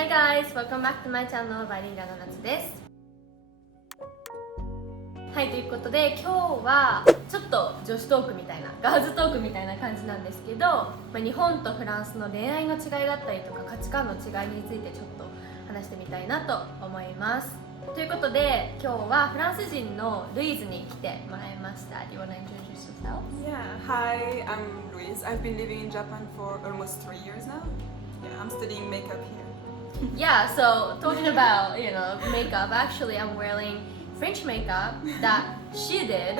Hi guys! Welcome back to my channel バイリンガルの夏です。はい、ということで今日はちょっと女子トークみたいなガールズトークみたいな感じなんですけど、日本とフランスの恋愛の違いだったりとか価値観の違いについてちょっと話してみたいなと思います。ということで今日はフランス人のルイズに来てもらいました。Do you want to introduce yourself? Yeah, hi, I'm Louise. I've been living in Japan for almost 3 years now. Yeah, I'm studying makeup here. Yeah, so talking about, makeup, actually I'm wearing French makeup that she did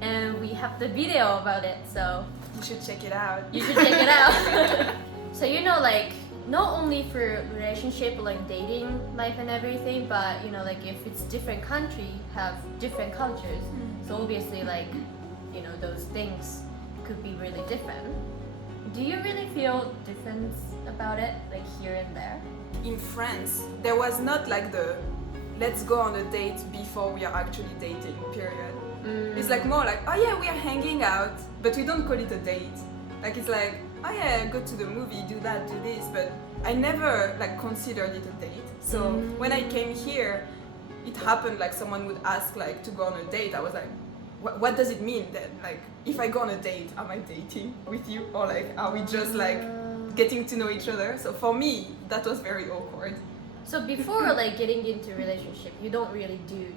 and we have the video about it, so You should check it out. you should check it out. So not only for relationship, like dating life and everything, but if it's different country, have different cultures, so obviously those things could be really different. Do you really feel difference about it, like here and there? In France, there was not like the let's go on a date before we are actually dating, period. It's like more like, oh yeah, we are hanging out, but we don't call it a date. Like it's like, oh yeah, go to the movie, do that, do this, but I never considered it a date. So when I came here, it happened like someone would ask to go on a date. I was like, what does it mean then? Like if I go on a date, am I dating with you, or are we just getting to know each other? So for me, that was very awkward. So before getting into relationship, you don't really do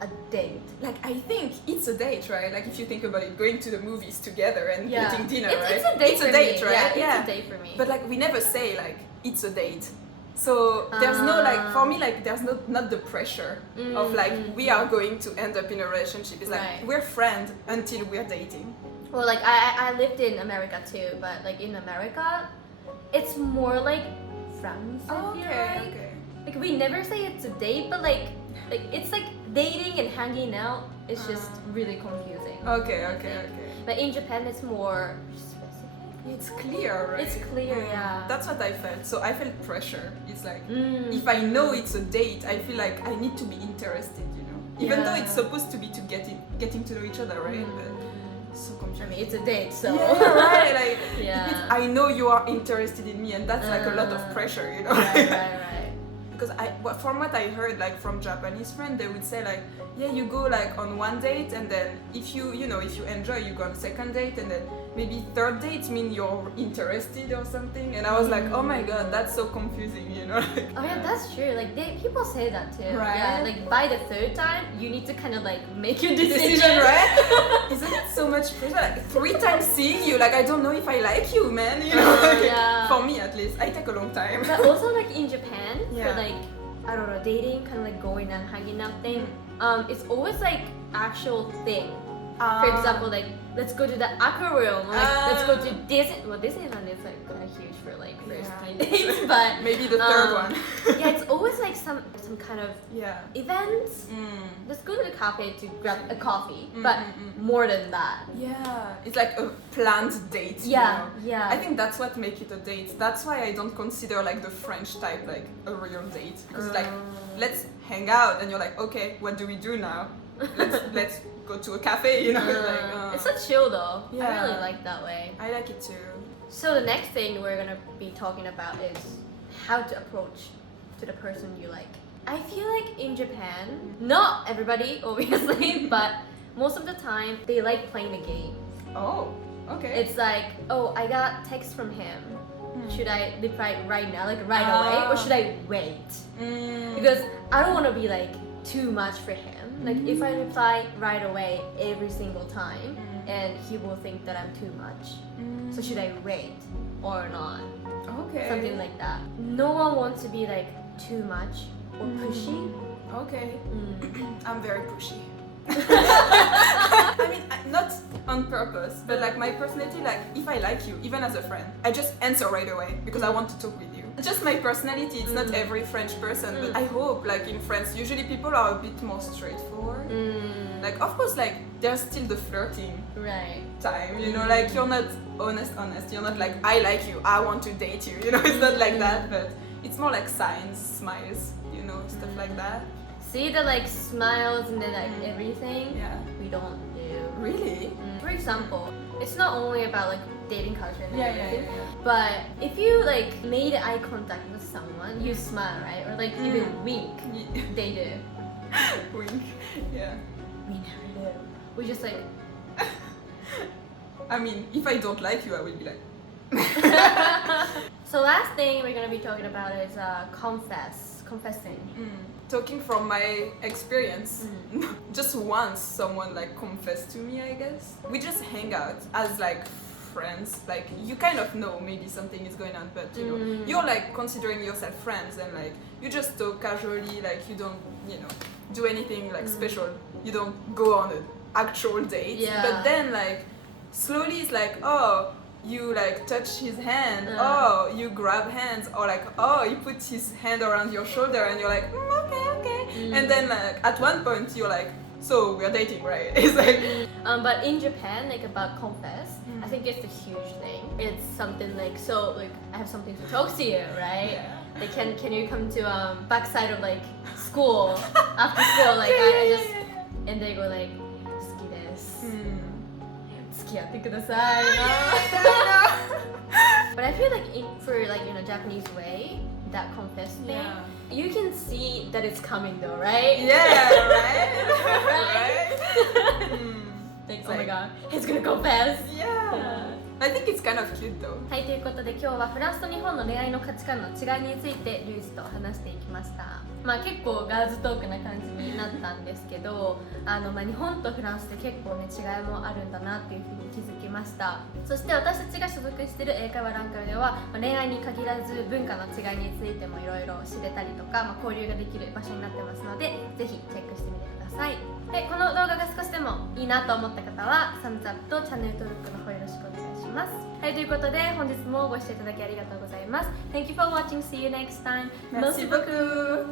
a date. I think it's a date, right? Like if you think about it, going to the movies together and eating dinner, right? It's a date it's for a date, me. right? Yeah, it's a date for me. But we never say it's a date. So there's no for me there's not the pressure of we are going to end up in a relationship. It's we're friends until we're dating. Well, I lived in America too, but in America, it's more like friends. I feel Okay. Like we never say it's a date, but it's like dating and hanging out. It's just really confusing. Okay. But in Japan, it's more specific. It's clear, right? It's clear, yeah. That's what I felt. So I felt pressure. It's if I know it's a date, I feel like I need to be interested, Even though it's supposed to be to getting to know each other, right? But it's so confusing. I mean, it's a date, so yeah, right. Yeah. I know you are interested in me, and that's a lot of pressure, Right. Because from what I heard, from Japanese friends, they would say yeah, you go on one date, and then if you enjoy, you go on second date, and then maybe third date mean you're interested or something. And I was like, oh my god, that's so confusing, Oh yeah, that's true. People say that too. Right. Yeah, by the third time, you need to kind of make your decision. Right? Isn't it so much pressure? 3 times seeing you, I don't know if I like you, man. Yeah. For me, at least, I take a long time. But also in Japan, Yeah. for I don't know, dating, kind of going and hanging out thing, it's always actual thing. For example, let's go to the aquarium, let's go to Disney. Well, Disneyland is kind of huge for first 3 dates, but maybe the third one. Yeah, it's always some kind of events. Let's go to the cafe to grab a coffee, but more than that. Yeah, it's a planned date. Yeah. I think that's what makes it a date. That's why I don't consider the French type a real date. Because let's hang out, and you're okay, what do we do now? Let's go to a cafe, It's so chill though. Yeah. I really like that way. I like it too. So the next thing we're gonna be talking about is how to approach to the person you like. I feel in Japan, not everybody obviously, but most of the time they like playing the game. Oh, okay. It's oh, I got text from him. Should I reply right now, right away, or should I wait? Because I don't want to be too much for him. If I reply right away every single time, and he will think that I'm too much. So should I wait or not? Okay. Something like that. No one wants to be too much or pushy. Okay. I'm very pushy. I mean, not on purpose, but my personality, if I like you, even as a friend, I just answer right away because I want to talk with you. Just my personality, it's not every French person, but I hope in France, usually people are a bit more straightforward. Of course, there's still the flirting time, you're not honest, you're not I like you, I want to date you, it's not like that, but it's more signs, smiles, stuff like that. See the smiles and then everything? Yeah. We don't do. Really? For example, it's not only about like dating culture and Yeah, everything, yeah, yeah. but if you like made eye contact with someone, you smile, right? Or like even wink, Yeah. they do. Wink. Yeah. We never do. We just like. I mean, if I don't like you, I will be like. So last thing we're gonna be talking about is confessing. Talking from my experience, just once someone like confessed to me, I guess. We just hang out as like friends. Like you kind of know maybe something is going on, but you know, you're like considering yourself friends and like you just talk casually, like you don't, you know, do anything like special. You don't go on an actual date. Yeah. But then like slowly it's like, oh, you like touch his hand, oh, you grab hands, or like, oh, he puts his hand around your shoulder and you're like, okay. And then like at one point you're like, so we're dating, right? It's like but in Japan, like about confess, I think it's a huge thing. It's something like, so like I have something to talk to you, right? Yeah. Like can you come to backside of like school after school? Like I just and they go like, 好きです。付き合ってください。But I feel like for like Japanese way, that confess thing, you can see that it's coming though, right? Yeah, right? Like, oh my god, he's gonna confess. Yeah. I think it's kind of cute though. はい、ということで今日はフランスと日本の恋愛の価値観の違いについてリュウジと話していきました。まあ結構ガールズトークな感じになったんですけど、まあ日本とフランスって結構ね違いもあるんだなっていうふうに気づきました。そして私たちが所属している英会話ランカルでは、恋愛に限らず文化の違いについてもいろいろ知れたりとか、交流ができる場所になってますので、ぜひチェックしてみてください。で、この動画が少しでもいいなと思った方はサムズアップとチャンネル登録の方よろしくお願いします。はい、ということで本日もご視聴いただきありがとうございます。Thank you for watching. See you next time. Merci beaucoup.